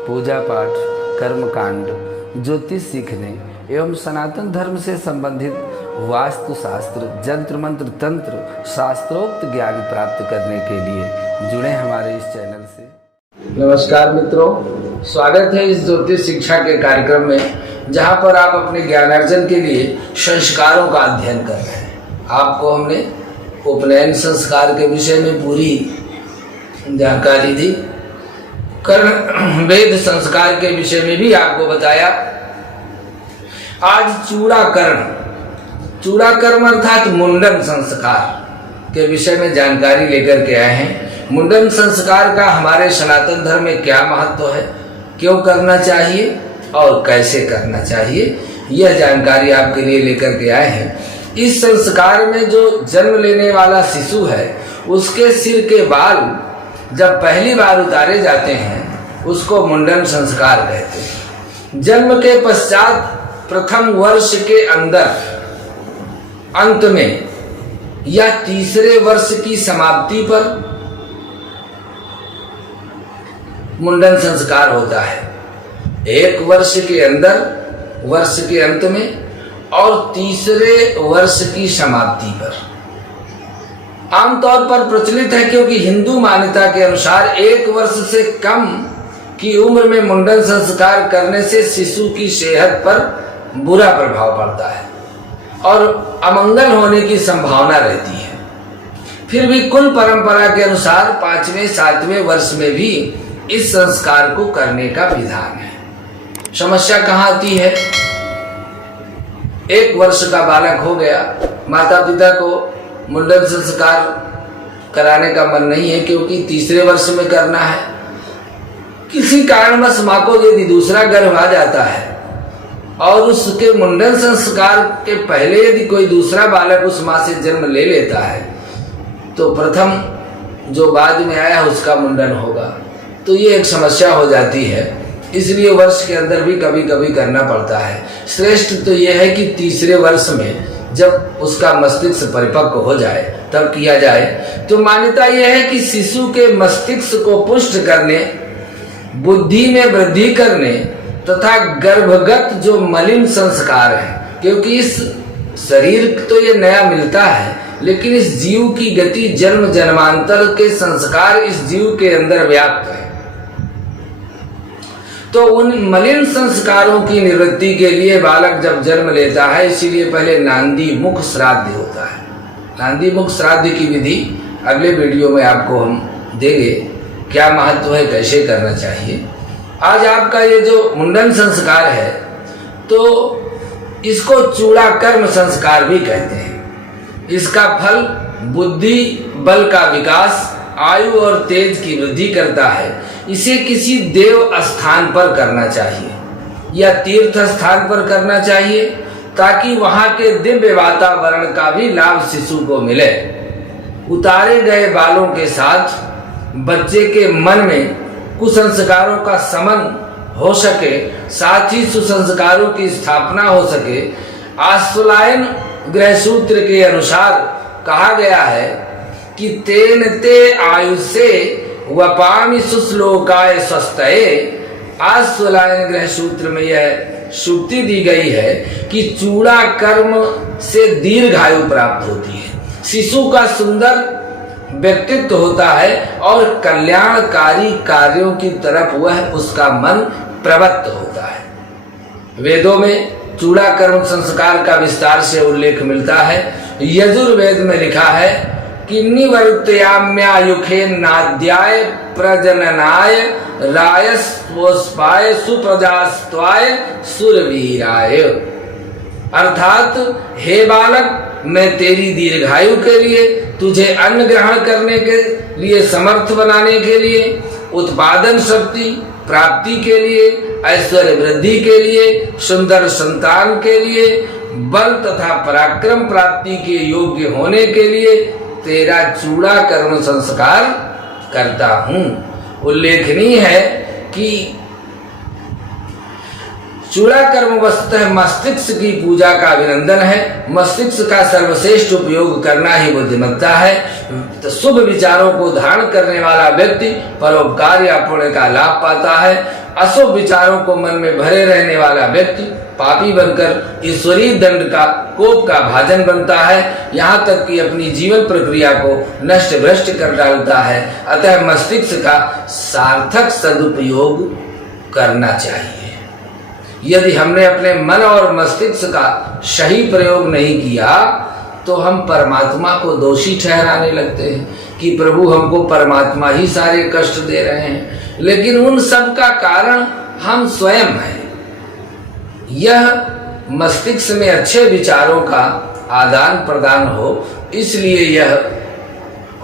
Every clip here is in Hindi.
पूजा पाठ, कर्मकांड, ज्योतिष सीखने एवं सनातन धर्म से संबंधित वास्तु शास्त्र, जंत्र मंत्र, तंत्र, शास्त्रोक्त ज्ञान प्राप्त करने के लिए जुड़े हमारे इस चैनल से। नमस्कार मित्रों, स्वागत है इस ज्योतिष शिक्षा के कार्यक्रम में, जहां पर आप अपने ज्ञानार्जन के लिए संस्कारों का अध्ययन कर रहे हैं। आपको हमने उपनयन संस्कार के विषय में पूरी जानकारी दी, कर्ण वेद संस्कार के विषय में भी आपको बताया। आज चूड़ाकर्म अर्थात मुंडन संस्कार के विषय में जानकारी लेकर के आए हैं। मुंडन संस्कार का हमारे सनातन धर्म में क्या महत्व है, क्यों करना चाहिए और कैसे करना चाहिए, यह जानकारी आपके लिए लेकर के आए हैं। इस संस्कार में जो जन्म लेने वाला शिशु है, उसके सिर के बाल जब पहली बार उतारे जाते हैं, उसको मुंडन संस्कार कहते हैं। जन्म के पश्चात प्रथम वर्ष के अंत में या तीसरे वर्ष की समाप्ति पर मुंडन संस्कार होता है। एक वर्ष के अंत में और तीसरे वर्ष की समाप्ति पर आमतौर पर प्रचलित है, क्योंकि हिंदू मान्यता के अनुसार 1 वर्ष से कम की उम्र में मुंडन संस्कार करने से शिशु की सेहत पर बुरा प्रभाव पड़ता है और अमंगल होने की संभावना रहती है। फिर भी कुल परंपरा के अनुसार 5वें 7वें वर्ष में भी इस संस्कार को करने का विधान है। समस्या कहाँ आती है? 1 वर्ष का बालक हो गया, माता पिता को मुंडन संस्कार कराने का मन नहीं है, क्योंकि तीसरे वर्ष में करना है। किसी कारणवश माँ को यदि दूसरा गर्भ आ जाता है और उसके मुंडन संस्कार के पहले यदि कोई दूसरा बालक उस माँ से जन्म ले लेता है, तो प्रथम जो बाद में आया उसका मुंडन होगा। तो ये एक समस्या हो जाती है, इसलिए वर्ष के अंदर भी कभी कभी करना पड़ता है। श्रेष्ठ तो यह है कि तीसरे वर्ष में जब उसका मस्तिष्क परिपक्व हो जाए तब किया जाए। तो मान्यता यह है कि शिशु के मस्तिष्क को पुष्ट करने, बुद्धि में वृद्धि करने तथा गर्भगत जो मलिन संस्कार है, क्योंकि इस शरीर तो ये नया मिलता है, लेकिन इस जीव की गति जन्म जन्मांतर के संस्कार इस जीव के अंदर व्याप्त है। तो उन मलिन संस्कारों की निवृत्ति के लिए बालक जब जन्म लेता है, इसीलिए पहले नांदी मुख श्राद्ध होता है। नांदी मुख श्राद्ध की विधि अगले वीडियो में आपको हम देंगे, क्या महत्व है, कैसे करना चाहिए। आज आपका ये जो मुंडन संस्कार है, तो इसको चूड़ाकर्म संस्कार भी कहते हैं। इसका फल बुद्धि बल का विकास, आयु और तेज की वृद्धि करता है। इसे किसी देव स्थान पर करना चाहिए या तीर्थ स्थान पर करना चाहिए, ताकि वहां के दिव्य वातावरण का भी लाभ शिशु को मिले। उतारे गए बालों के साथ बच्चे के मन में कुसंस्कारों का शमन हो सके, साथ ही सुसंस्कारों की स्थापना हो सके। आश्वलायन ग्रह सूत्र के अनुसार कहा गया है कि तेन ते आयुषे वपामि सुश्लोकाय स्वस्थये। आश्वलायन ग्रह सूत्र में यह सूक्ति दी गई है कि चूड़ा कर्म से दीर्घायु प्राप्त होती है, शिशु का सुंदर व्यक्तित्व होता है और कल्याणकारी कार्यों की तरफ वह उसका मन प्रवृत्त होता है। वेदों में चूड़ा कर्म संस्कार का विस्तार से उल्लेख मिलता है। यजुर्वेद में लिखा है कि निवर्तयाम्यायुखे नाद्याय प्रजननाय रायस्वस्पाय सुप्रजास्त्वाय सुरवीराय। अर्थात हे बालक, मैं तेरी दीर्घायु के लिए, तुझे अन्न ग्रहण करने के लिए समर्थ बनाने के लिए, उत्पादन शक्ति प्राप्ति के लिए, ऐश्वर्य वृद्धि के लिए, सुंदर संतान के लिए, बल तथा पराक्रम प्राप्ति के योग्य होने के लिए तेरा चूड़ा कर्म संस्कार करता हूँ। उल्लेखनीय है कि चूड़ा कर्म वस्तुतः मस्तिष्क की पूजा का अभिनंदन है। मस्तिष्क का सर्वश्रेष्ठ उपयोग करना ही बुद्धिमत्ता है। तो शुभ विचारों को धारण करने वाला व्यक्ति परोपकार या पुण्य का लाभ पाता है। अशुभ विचारों को मन में भरे रहने वाला व्यक्ति पापी बनकर ईश्वरीय दंड का कोप का भाजन बनता है, यहाँ तक कि अपनी जीवन प्रक्रिया को नष्ट भ्रष्ट कर डालता है। अतः मस्तिष्क का सार्थक सदुपयोग करना चाहिए। यदि हमने अपने मन और मस्तिष्क का सही प्रयोग नहीं किया तो हम परमात्मा को दोषी ठहराने लगते हैं कि प्रभु हमको परमात्मा ही सारे कष्ट दे रहे हैं, लेकिन उन सब का कारण हम स्वयं हैं। यह मस्तिष्क में अच्छे विचारों का आदान प्रदान हो, इसलिए यह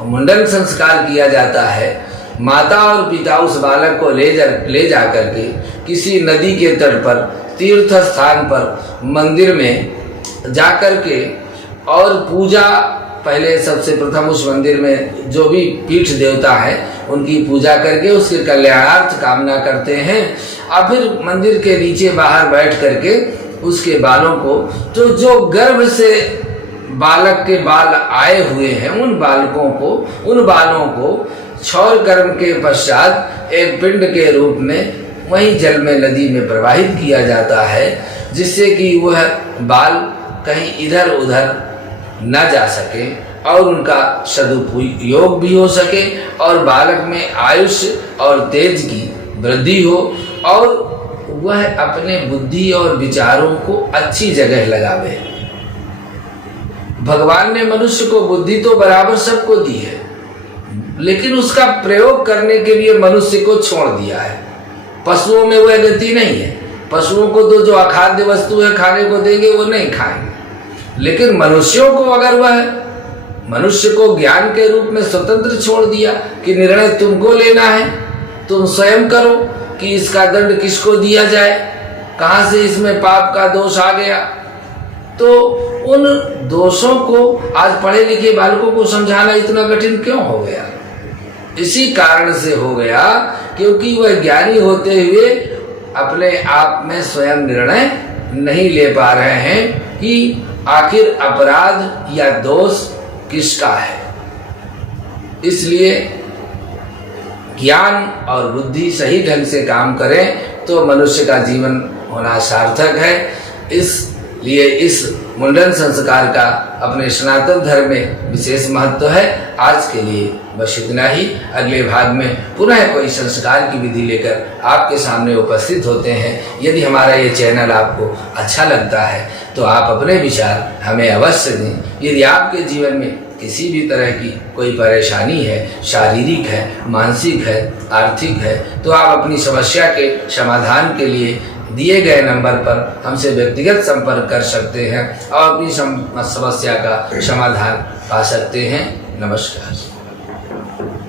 मुंडन संस्कार किया जाता है। माता और पिता उस बालक को ले जा करके किसी नदी के तट पर, तीर्थ स्थान पर, मंदिर में जा करके और पूजा, पहले सबसे प्रथम उस मंदिर में जो भी पीठ देवता है उनकी पूजा करके उसके कल्याणार्थ कामना करते हैं, और फिर मंदिर के नीचे बाहर बैठ करके उसके बालों को, तो जो गर्भ से बालक के बाल आए हुए हैं उन बालों को क्षौर कर्म के पश्चात एक पिंड के रूप में वहीं जल में, नदी में प्रवाहित किया जाता है, जिससे कि वह बाल कहीं इधर उधर न जा सके और उनका सदुपयोग भी हो सके और बालक में आयुष्य और तेज की वृद्धि हो और वह अपने बुद्धि और विचारों को अच्छी जगह लगावे। भगवान ने मनुष्य को बुद्धि तो बराबर सबको दी है, लेकिन उसका प्रयोग करने के लिए मनुष्य को छोड़ दिया है। पशुओं में वह गति नहीं है। पशुओं को तो जो अखाद्य वस्तु है खाने को देंगे वो नहीं खाएंगे, लेकिन मनुष्यों को अगर वह मनुष्य को ज्ञान के रूप में स्वतंत्र छोड़ दिया कि निर्णय तुमको लेना है, तुम स्वयं करो कि इसका दंड किसको दिया जाए, कहाँ से इसमें पाप का दोष आ गया, तो उन दोषों को आज पढ़े लिखे बालकों को समझाना इतना कठिन क्यों हो गया? इसी कारण से हो गया क्योंकि वह ज्ञानी होते हुए अपने आप में स्वयं निर्णय नहीं ले पा रहे हैं कि आखिर अपराध या दोष किसका है। इसलिए ज्ञान और बुद्धि सही ढंग से काम करें तो मनुष्य का जीवन होना सार्थक है। इसलिए इस मुंडन संस्कार का अपने सनातन धर्म में विशेष महत्व है। आज के लिए बस इतना ही। अगले भाग में पुनः कोई संस्कार की विधि लेकर आपके सामने उपस्थित होते हैं। यदि हमारा ये चैनल आपको अच्छा लगता है तो आप अपने विचार हमें अवश्य दें। यदि आपके जीवन में किसी भी तरह की कोई परेशानी है, शारीरिक है, मानसिक है, आर्थिक है, तो आप अपनी समस्या के समाधान के लिए दिए गए नंबर पर हमसे व्यक्तिगत संपर्क कर सकते हैं और अपनी समस्या का समाधान पा सकते हैं। नमस्कार।